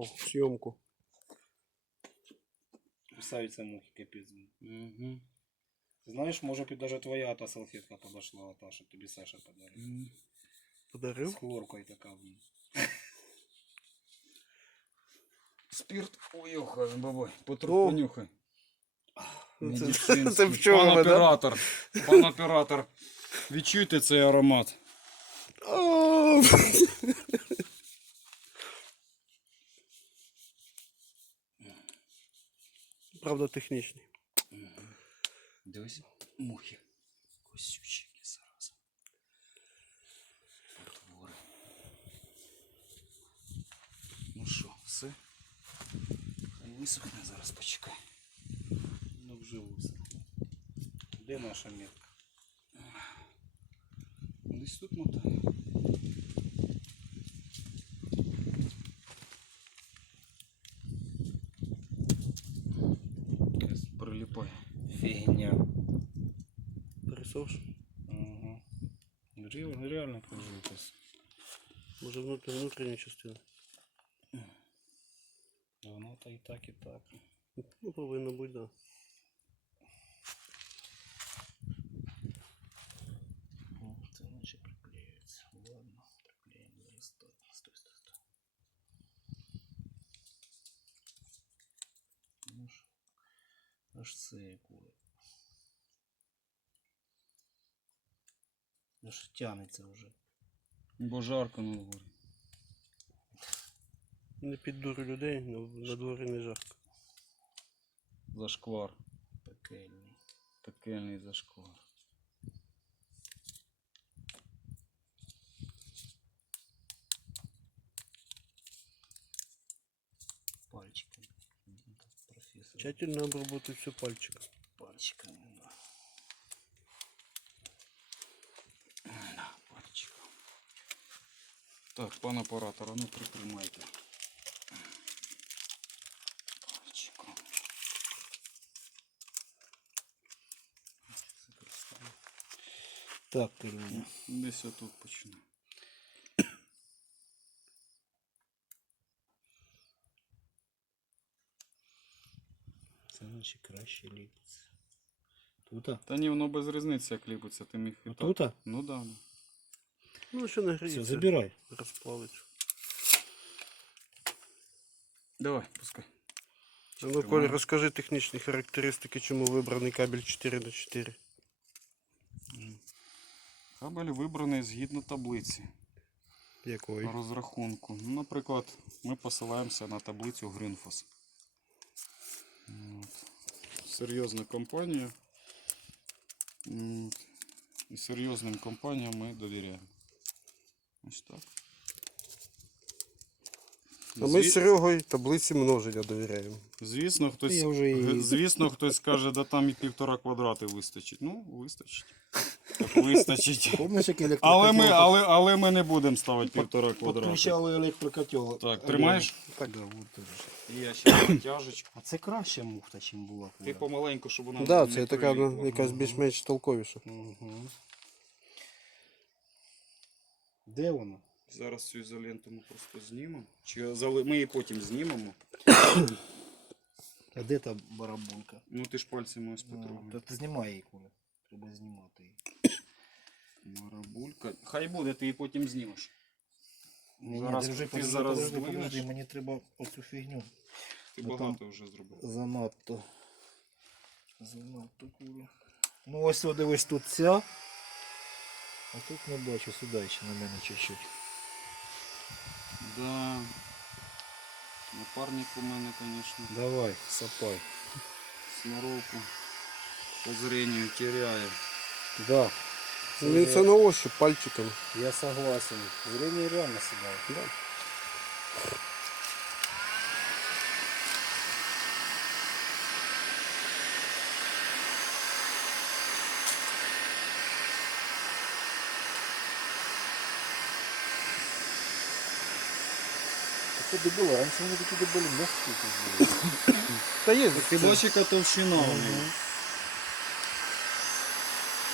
в зйомку. Мухи, капець. Угу. Знаєш, може б даже твоя та салфетка подошла, та, тобі Саша подарив. З Подарив? хлоркою така. блін. Спирт. Ой, йоха, бабой, О. потроху понюхай. Ну, це- Медицинський. це в чому, Пан да? оператор, пан оператор, відчуйте цей аромат. О! Правда, технічний. Дивись, мухи. Косючики зараз. Потвори. Ну що, все? Хай висохне зараз, почекай. Ну вже висохло. Де наша метка? Десь тут мотає. Пересовш. Угу. Реально, реально прожитись. Може внутрі, внутрішня частина. Воно то і так, і так. Ну, повинно бути, да. О, це наче приклеюється. Ладно, приклеїмо зараз. Стой, стой, стой, стой. Ну ж, аж це Кури. Аж тянеться вже. Бо жарко на дворі. Не під дуру людей, на, на дворі не жарко. Зашквар. Пекельний. Пекельний зашквар. Пальчиками. Професор. Тщательно обработать все пальчиком. Пальчиками. да. Да, пальчиком. Так, пан оператор, а ну притримайте. Так, Кирило. Десь отут почну. Це наче краще ліпиться. Тута? Та ні, воно без різниці, як ліпиться, ти міг і так. Тута? Ну да, да. Ну, ще нагріється. Все, забирай. Розплавиться. Давай, пускай. А ну, Коля, розкажи технічні характеристики, чому вибраний кабель 4 на 4 Кабель вибраний згідно таблиці Якої? розрахунку. Ну, наприклад, ми посилаємося на таблицю. От. Серйозна компанія. І серйозним компаніям ми довіряємо. Ось так. А ми з Серегою таблиці множення довіряємо. Звісно, хтось, Я вже і- г- звісно, хтось каже, да там і півтора квадрати вистачить. Ну, вистачить. Так вистачить. Помниш, як електрокотел? Але ми, але, але ми не будемо ставити півтора квадрата. Підключали електрокотел. Так, тримаєш? Так, да, от теж. Є ще тяжечку. А це краща муфта, чим була. Ти помаленьку, щоб вона Так, да, не це така ну, якась більш-менш толковіша. Угу. Де вона? Зараз цю ізоленту ми просто знімемо. Чи зали- ми її потім знімемо. А де та барабунка? Ну ти ж пальцями ось Ну, потрогай. Та ти знімай її, Коля. Треба знімати її. Марабулька. Хай буде, ти її потім знімеш. Ні, Зараз ти зараз подожди, здвинеш. подожди, мені треба оцю фігню. Ти Ну, багато вже зробив. Занадто. Занадто кури. Ну ось о, дивись тут ця. А тут не бачу, сюди ще на мене чуть-чуть. Да. Напарник у мене, звісно, Давай, сапай. сноровку по зрению теряє. Да. Ну, Він це на ощупь пальчиком. Я согласен. Зрение реально сюда. Да. Таке дебіли, раніше вони такі дебилі легкі. Та є. Яка товщина у неї.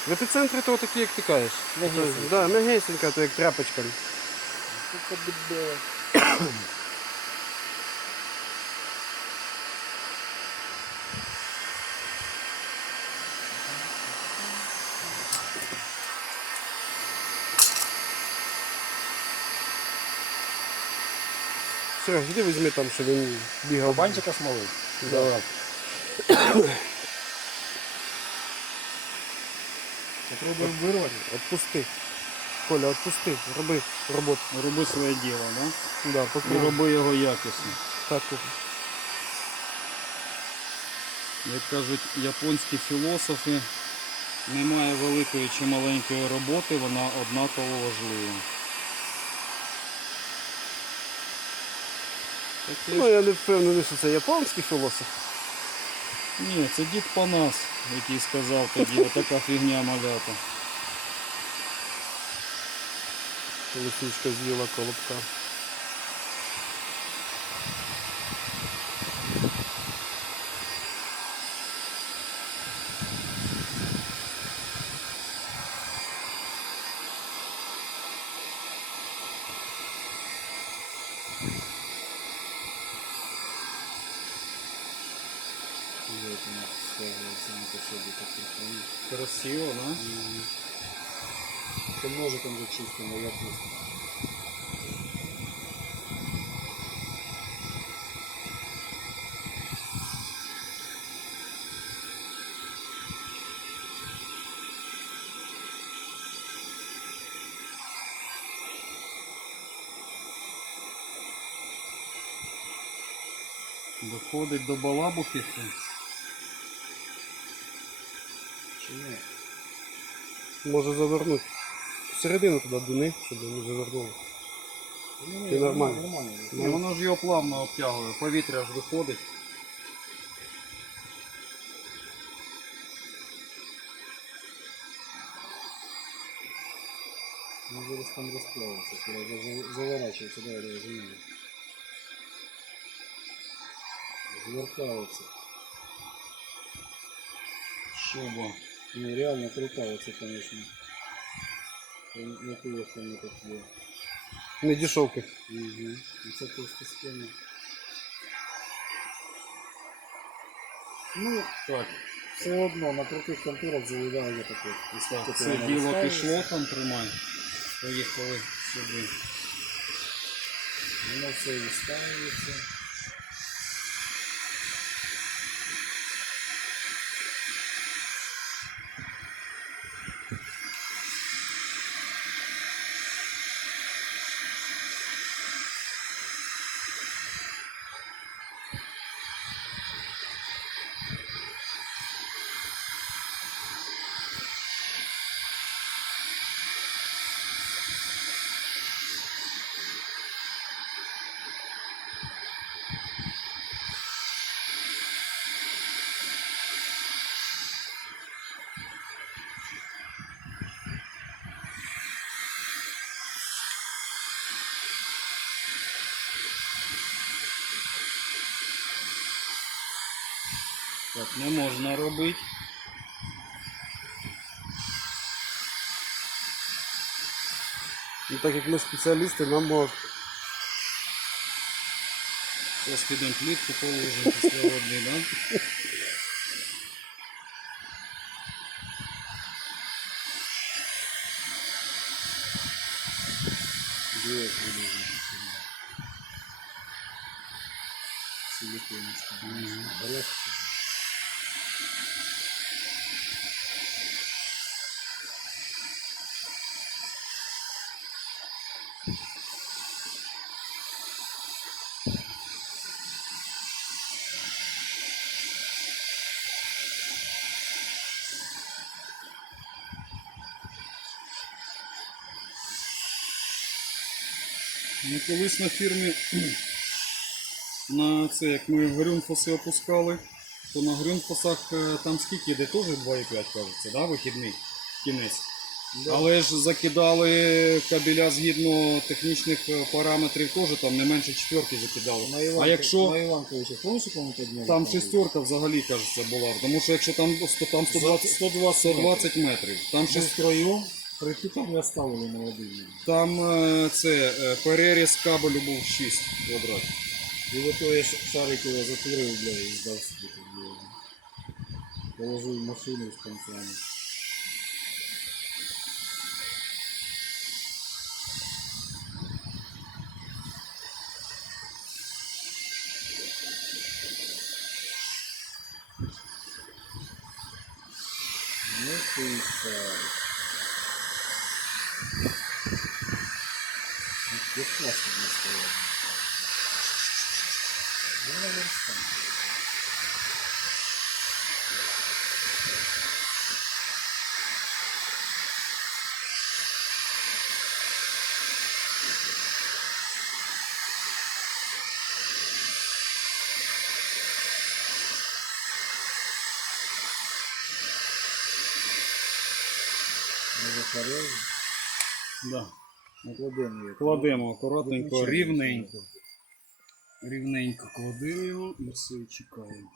В епіцентрі то такі, як ти кажеш. М'ягесенькі. Да, м'ягесенька, то як тряпочка. Таке дебило. Серег, іди візьми там, щоб він бігав. Банчика смоли. Да. Попробуємо вирвати. Отпусти. Коля, отпусти, роби роботу. Роби своє діло, да? Да, І роби його якісно. Так, Як кажуть японські філософи, немає великої чи маленької роботи, вона однаково важлива. Таке ну я не впевнений, що це японський філософ. Ні, це дід Панас, який сказав тоді, отака фігня малята. Лисичка з'їла колобка. Красиво, да? Це ножиком зачистимо, я просто. Доходить до балабухи. це. Чи ні? Може завернути. Всередину туди дуни, щоб не завернуло. Ні, Ти нормально. Нормально. Ну, воно ж його плавно обтягує, повітря ж виходить. Ну, зараз там розплавиться, коли за- заворачується, давай, давай, завіє. Звертається. Шуба. Не, реально крутається, конечно. Не то, що не так є. Не дешевки. Угу. І це просто схема. Ну, Так, все одно на крутих контурах заїдає таке. так це діло пішло там тримай. Поїхали сюди. Воно все виставляється. Так, не можна робити. Ну так як ми спеціалісти, нам можна. Зараз підемо плітку положимо після води, да? Де вилежить? Силиконочка. Горячка. Ну, колись на фірмі на це, як ми грюнфоси опускали, то на грюнфосах е, там скільки йде теж 2,5 кажеться, да, вихідний кінець. Але ж закидали кабеля згідно технічних е, параметрів теж там не менше четверки закидали. На Іванка, А якщо на Іванковича, помниш, як підняли? там шестерка взагалі кажеться була, тому що якщо там, там 120, 120, 120 метрів, там Ми Прикипом я ставили на один. Там е, це е, переріз кабелю був 6 квадрат. І вот я шарик його затворив, бля, і здав собі тут бля. Положив машину з концами. Ну, ты 15 не стоял. Ну, наверное, Наверное, Да. Накладемо її. Кладемо акуратненько, рівненько. Рівненько кладемо його і все чекаємо.